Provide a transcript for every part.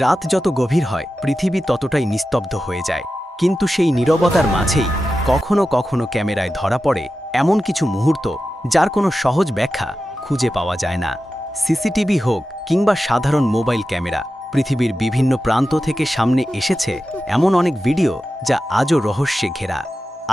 রাত যত গভীর হয় পৃথিবী ততটাই নিস্তব্ধ হয়ে যায়, কিন্তু সেই নীরবতার মাঝেই কখনো কখনো ক্যামেরায় ধরা পড়ে এমন কিছু মুহূর্ত যার কোনো সহজ ব্যাখ্যা খুঁজে পাওয়া যায় না। সিসিটিভি হোক কিংবা সাধারণ মোবাইল ক্যামেরা, পৃথিবীর বিভিন্ন প্রান্ত থেকে সামনে এসেছে এমন অনেক ভিডিও যা আজও রহস্যে ঘেরা।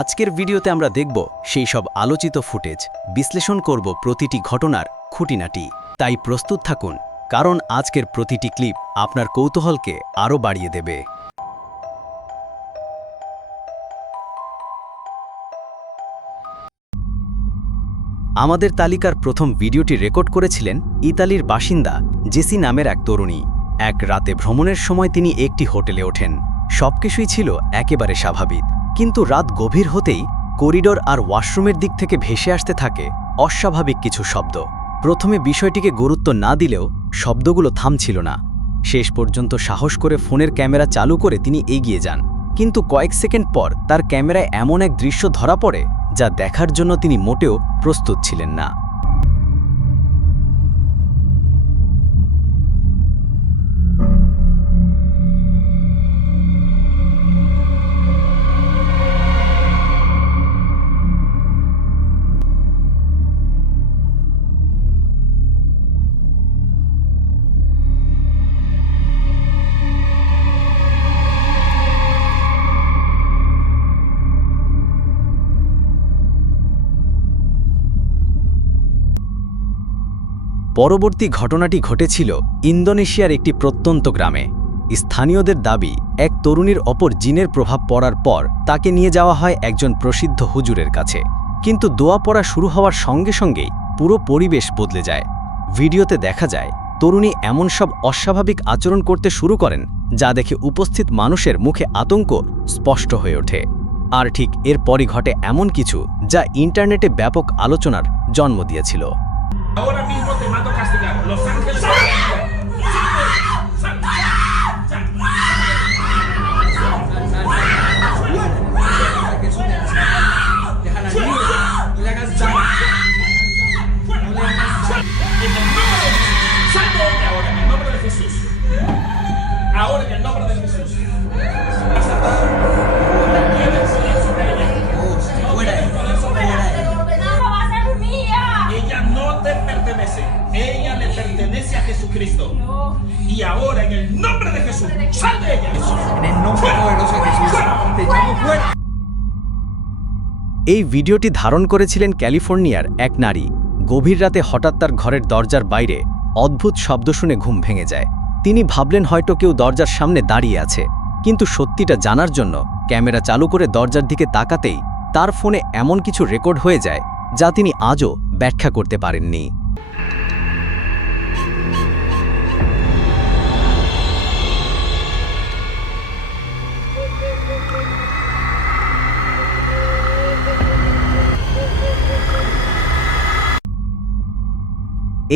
আজকের ভিডিওতে আমরা দেখব সেই সব আলোচিত ফুটেজ, বিশ্লেষণ করব প্রতিটি ঘটনার খুঁটিনাটি। তাই প্রস্তুত থাকুন, কারণ আজকের প্রতিটি ক্লিপ আপনার কৌতূহলকে আরও বাড়িয়ে দেবে। আমাদের তালিকার প্রথম ভিডিওটি রেকর্ড করেছিলেন ইতালির বাসিন্দা জেসি নামের এক তরুণী। এক রাতে ভ্রমণের সময় তিনি একটি হোটেলে ওঠেন। সবকিছুই ছিল একেবারে স্বাভাবিক, কিন্তু রাত গভীর হতেই করিডোর আর ওয়াশরুমের দিক থেকে ভেসে আসতে থাকে অস্বাভাবিক কিছু শব্দ। প্রথমে বিষয়টিকে গুরুত্ব না দিলেও শব্দগুলো থামছিল না। শেষ পর্যন্ত সাহস করে ফোনের ক্যামেরা চালু করে তিনি এগিয়ে যান, কিন্তু কয়েক সেকেন্ড পর তার ক্যামেরায় এমন এক দৃশ্য ধরা পড়ে যা দেখার জন্য তিনি মোটেও প্রস্তুত ছিলেন না। পরবর্তী ঘটনাটি ঘটেছিল ইন্দোনেশিয়ার একটি প্রত্যন্ত গ্রামে। স্থানীয়দের দাবি, এক তরুণীর ওপর জিনের প্রভাব পড়ার পর তাকে নিয়ে যাওয়া হয় একজন প্রসিদ্ধ হুজুরের কাছে, কিন্তু দোয়া পড়া শুরু হওয়ার সঙ্গে সঙ্গেই পুরো পরিবেশ বদলে যায়। ভিডিওতে দেখা যায় তরুণী এমন সব অস্বাভাবিক আচরণ করতে শুরু করেন যা দেখে উপস্থিত মানুষের মুখে আতঙ্ক স্পষ্ট হয়ে ওঠে। আর ঠিক এরপরই ঘটে এমন কিছু যা ইন্টারনেটে ব্যাপক আলোচনার জন্ম দিয়েছিল। Ahora mismo te mando a castigar. Los ángeles. Déjala libre. No le hagas daño. No le hagas daño. En el nombre de Jesús. Salte de ahora, en el nombre de Jesús. Ahora en el nombre de Jesús. Ella le pertenece a Jesucristo. Y ahora en el nombre de Jesús, sal de ella. En el nombre poderoso de Jesús, te echamos fuera. এই ভিডিওটি ধারণ করেছিলেন ক্যালিফোর্নিয়ার এক নারী। গভীর রাতে হঠাৎ তার ঘরের দরজার বাইরে অদ্ভুত শব্দ শুনে ঘুম ভেঙে যায়। তিনি ভাবলেন হয়তো কেউ দরজার সামনে দাঁড়িয়ে আছে, কিন্তু সত্যিটা জানার জন্য ক্যামেরা চালু করে দরজার দিকে তাকাতেই তার ফোনে এমন কিছু রেকর্ড হয়ে যায় যা তিনি আজও ব্যাখ্যা করতে পারেননি।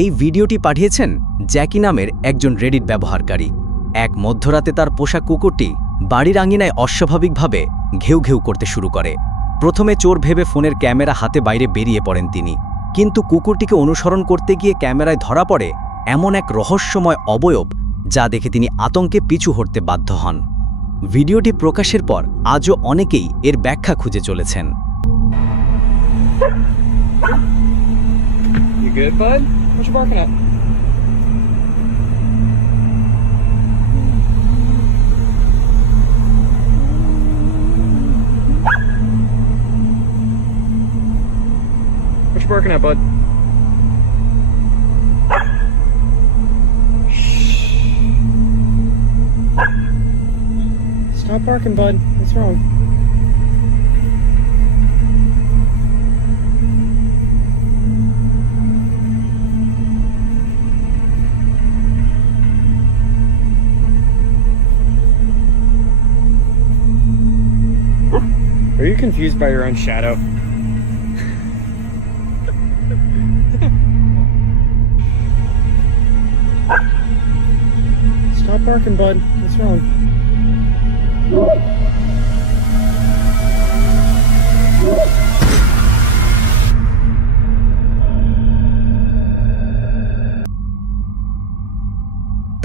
এই ভিডিওটি পাঠিয়েছেন জ্যাকি নামের একজন রেডিট ব্যবহারকারী। এক মধ্যরাতে তার পোষা কুকুরটি বাড়ির আঙিনায় অস্বাভাবিকভাবে ঘেউ ঘেউ করতে শুরু করে। প্রথমে চোর ভেবে ফোনের ক্যামেরা হাতে বাইরে বেরিয়ে পড়েন তিনি, কিন্তু কুকুরটিকে অনুসরণ করতে গিয়ে ক্যামেরায় ধরা পড়ে এমন এক রহস্যময় অবয়ব যা দেখে তিনি আতঙ্কে পিছু হটতে বাধ্য হন। ভিডিওটি প্রকাশের পর আজও অনেকেই এর ব্যাখ্যা খুঁজে চলেছেন। You good, bud? What you barking at? What you barking at, bud? Stop barking, bud. What's wrong? Are you confused by your own shadow? Stop barking, bud. What's wrong?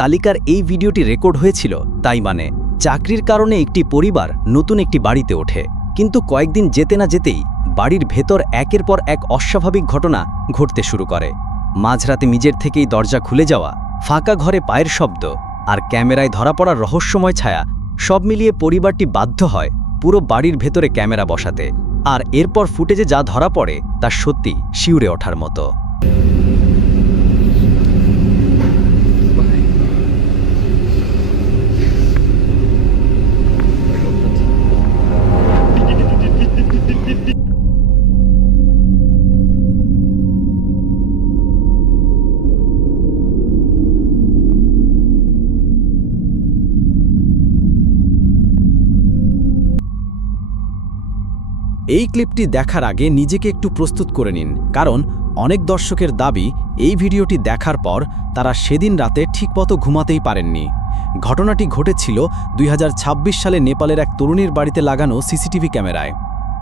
তালিকার এই ভিডিওটি রেকর্ড হয়েছিল, তাই মানে চাকরির কারণে একটি পরিবার নতুন একটি বাড়িতে ওঠে, কিন্তু কয়েকদিন যেতে না যেতেই বাড়ির ভেতর একের পর এক অস্বাভাবিক ঘটনা ঘটতে শুরু করে। মাঝরাতে নিজের থেকেই দরজা খুলে যাওয়া, ফাঁকা ঘরে পায়ের শব্দ আর ক্যামেরায় ধরা পড়ার রহস্যময় ছায়া, সব মিলিয়ে পরিবারটি বাধ্য হয় পুরো বাড়ির ভেতরে ক্যামেরা বসাতে। আর এরপর ফুটেজে যা ধরা পড়ে তা সত্যি শিউরে ওঠার মতো। এই ক্লিপটি দেখার আগে নিজেকে একটু প্রস্তুত করে নিন, কারণ অনেক দর্শকের দাবি এই ভিডিওটি দেখার পর তারা সেদিন রাতে ঠিকমতো ঘুমাতেই পারেননি। ঘটনাটি ঘটেছিল 2026 সালে নেপালের এক তরুণীর বাড়িতে লাগানো সিসিটিভি ক্যামেরায়।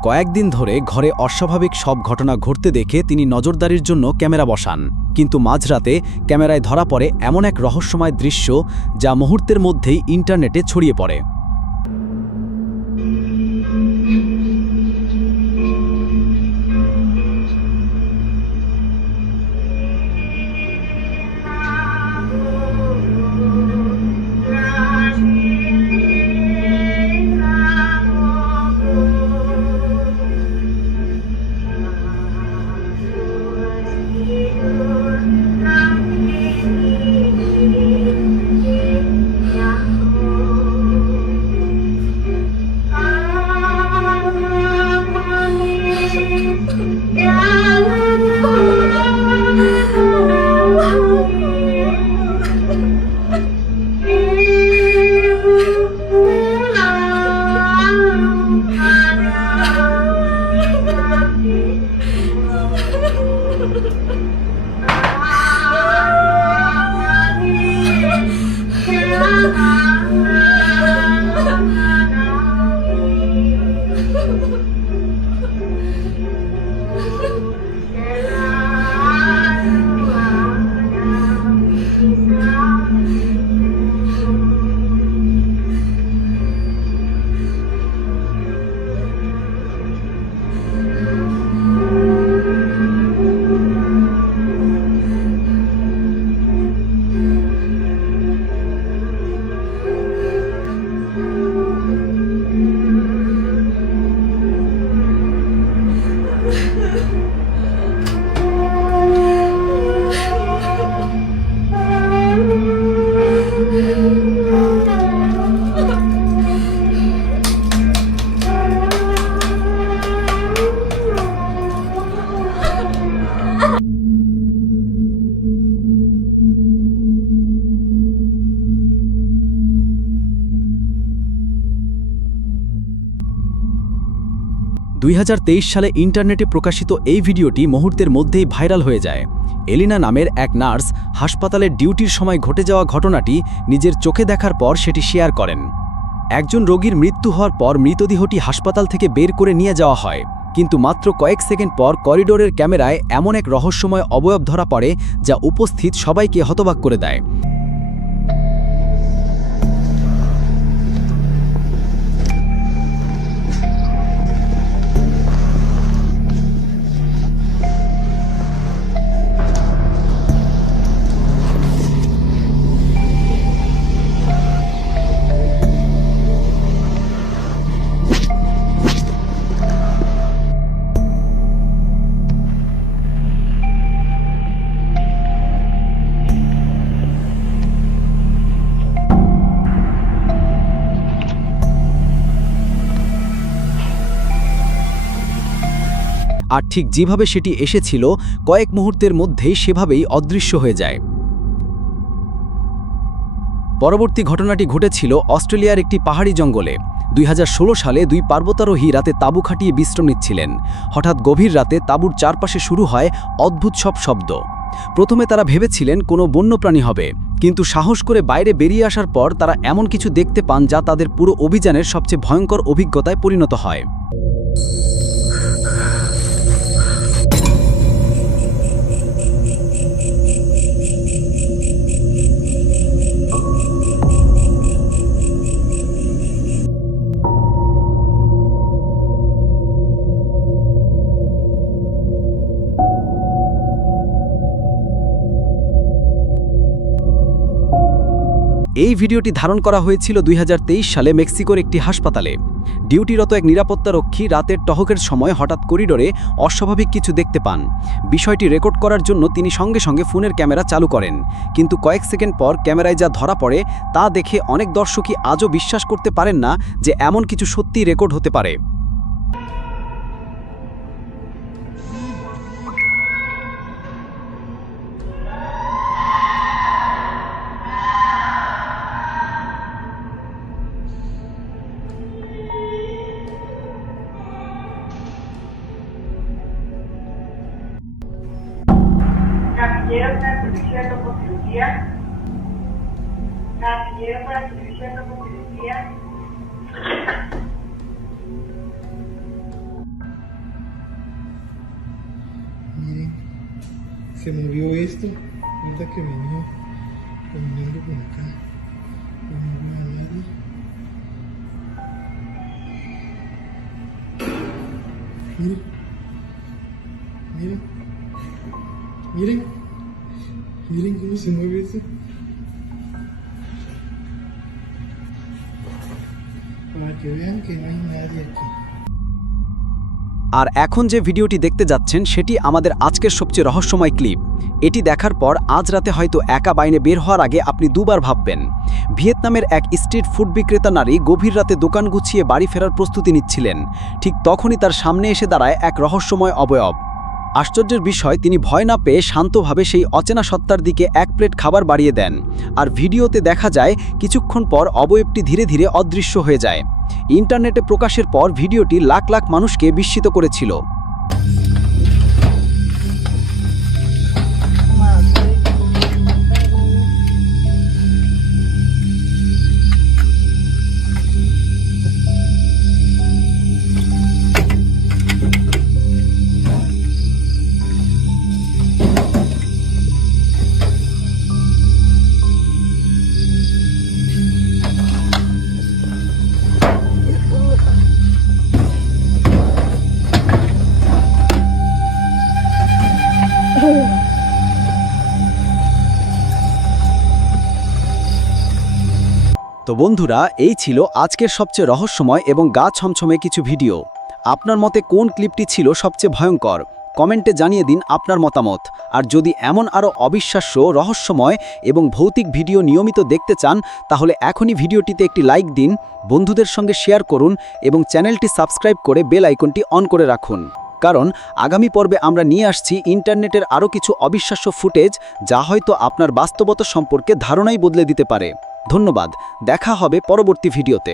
কয়েকদিন ধরে ঘরে অস্বাভাবিক সব ঘটনা ঘটতে দেখে তিনি নজরদারির জন্য ক্যামেরা বসান, কিন্তু মাঝরাতে ক্যামেরায় ধরা পড়ে এমন এক রহস্যময় দৃশ্য যা মুহূর্তের মধ্যেই ইন্টারনেটে ছড়িয়ে পড়ে। সালে ইন্টারনেটে প্রকাশিত এই ভিডিওটি মুহূর্তের মধ্যেই ভাইরাল হয়ে যায়। এলিনা নামের এক নার্স হাসপাতালের ডিউটির সময় ঘটে যাওয়া ঘটনাটি নিজের চোখে দেখার পর সেটি শেয়ার করেন। একজন রোগীর মৃত্যু হওয়ার পর মৃতদেহটি হাসপাতাল থেকে বের করে নিয়ে যাওয়া হয়, কিন্তু মাত্র কয়েক সেকেন্ড পর করিডোরের ক্যামেরায় এমন এক রহস্যময় অবয়ব ধরা পড়ে যা উপস্থিত সবাইকে হতবাক করে দেয়। আর ঠিক যেভাবে সেটি এসেছিল কয়েক মুহূর্তের মধ্যেই সেভাবেই অদৃশ্য হয়ে যায়। পরবর্তী ঘটনাটি ঘটেছিল অস্ট্রেলিয়ার একটি পাহাড়ি জঙ্গলে। 2016 সালে দুই পর্বতারোহী রাতে তাঁবু খাটিয়ে বিশ্রাম নিচ্ছিলেন। হঠাৎ গভীর রাতে তাঁবুর চারপাশে শুরু হয় অদ্ভুত সব শব্দ। প্রথমে তারা ভেবেছিলেন কোনো বন্যপ্রাণী হবে, কিন্তু সাহস করে বাইরে বেরিয়ে আসার পর তারা এমন কিছু দেখতে পান যা তাদের পুরো অভিযানের সবচেয়ে ভয়ঙ্কর অভিজ্ঞতায় পরিণত হয়। এই ভিডিওটি ধারণ করা হয়েছিল 2023 সালে মেক্সিকোর একটি হাসপাতালে। ডিউটিরত এক নিরাপত্তারক্ষী রাতের টহকের সময় হঠাৎ করিডোরে অস্বাভাবিক কিছু দেখতে পান। বিষয়টি রেকর্ড করার জন্য তিনি সঙ্গে সঙ্গে ফোনের ক্যামেরা চালু করেন, কিন্তু কয়েক সেকেন্ড পর ক্যামেরায় যা ধরা পড়ে তা দেখে অনেক দর্শকই আজও বিশ্বাস করতে পারেন না যে এমন কিছু সত্যিই রেকর্ড হতে পারে। Casillero para policía no policía. Casillero para policía no policía. Miren, se movió esto. Ahorita que venía caminando por acá. No veo a nadie. Miren. Miren. Miren. Miren cómo se mueve eso. Para que vean que no hay nadie aquí. আর এখন যে ভিডিওটি দেখতে যাচ্ছেন সেটি আমাদের আজকের সবচেয়ে রহস্যময় ক্লিপ। এটি দেখার পর আজ রাতে হয়তো একা বাইরে বের হওয়ার আগে আপনি দুবার ভাববেন। ভিয়েতনামের এক স্ট্রিট ফুড বিক্রেতা নারী গভীর রাতে দোকান গুছিয়ে বাড়ি ফেরার প্রস্তুতি নিচ্ছিলেন। ঠিক তখনই তার সামনে এসে দাঁড়ায় এক রহস্যময় অবয়ব। আশ্চর্যের বিষয়, তিনি ভয় না পেয়ে শান্তভাবে সেই অচেনা সত্তার দিকে এক প্লেট খাবার বাড়িয়ে দেন। আর ভিডিওতে দেখা যায় কিছুক্ষণ পর অবয়বটি ধীরে ধীরে অদৃশ্য হয়ে যায়। ইন্টারনেটে প্রকাশের পর ভিডিওটি লাখ লাখ মানুষকে বিস্মিত করেছিল। তো বন্ধুরা, এই ছিল আজকের সবচেয়ে রহস্যময় এবং গা ছমছমে কিছু ভিডিও। আপনার মতে কোন ক্লিপটি ছিল সবচেয়ে ভয়ঙ্কর? কমেন্টে জানিয়ে দিন আপনার মতামত। আর যদি এমন আরও অবিশ্বাস্য, রহস্যময় এবং ভৌতিক ভিডিও নিয়মিত দেখতে চান তাহলে এখনই ভিডিওটিতে একটি লাইক দিন, বন্ধুদের সঙ্গে শেয়ার করুন এবং চ্যানেলটি সাবস্ক্রাইব করে বেল আইকনটি অন করে রাখুন। কারণ আগামী পর্বে আমরা নিয়ে আসছি ইন্টারনেটের আরও কিছু অবিশ্বাস্য ফুটেজ, যা হয়তো আপনার বাস্তবতা সম্পর্কে ধারণাই বদলে দিতে পারে। ধন্যবাদ, দেখা হবে পরবর্তী ভিডিওতে।